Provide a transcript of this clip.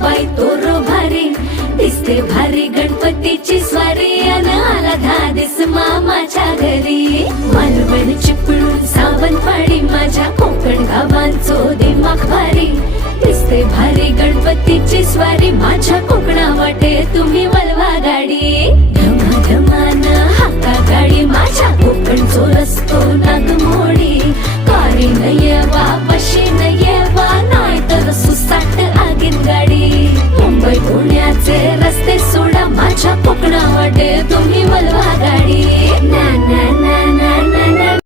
बाई तोर भारी दिसते भारी गणपतीची स्वारी अन आला धादिस मामाच्या घरी मालवण चिपळूण सावंतवाडी माझ्या कोकण गावांचो दिमाग भारी दिसते भारी गणपतीची स्वारी माझ्या कोकणा वाटे तुम्ही वलवा गाडी धमाधमान हाका गाडी माझ्या कोकणचो रस्तो नागमोडी कारी न येवा बशी न येवा नाही तर सुसाट आगीन गाडी मुंबई पुण्याचे रस्ते सोडा माझ्या कोकणा वाटे तुम्ही